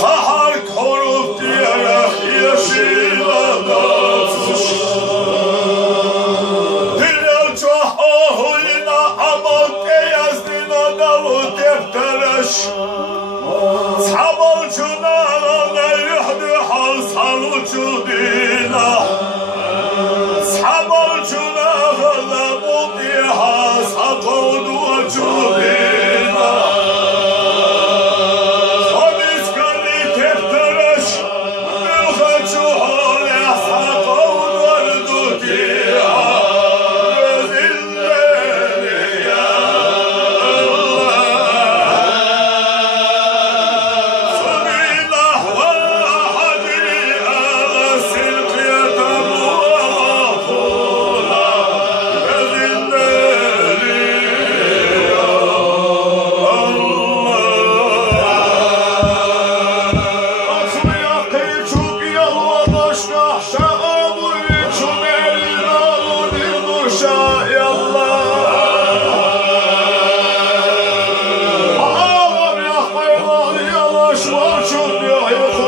Sahar korup diyerek yeşil adasış. Dilel çoğahuyla amal geyazdin adalı deftereş. Sabalcuna ne yuhdi hal salucu dina. Sabalcuna ne mudiha sakodu cudina. Sobiskali teftereş milhacu hal sakodu ardudiha. Gözilleri ya Çok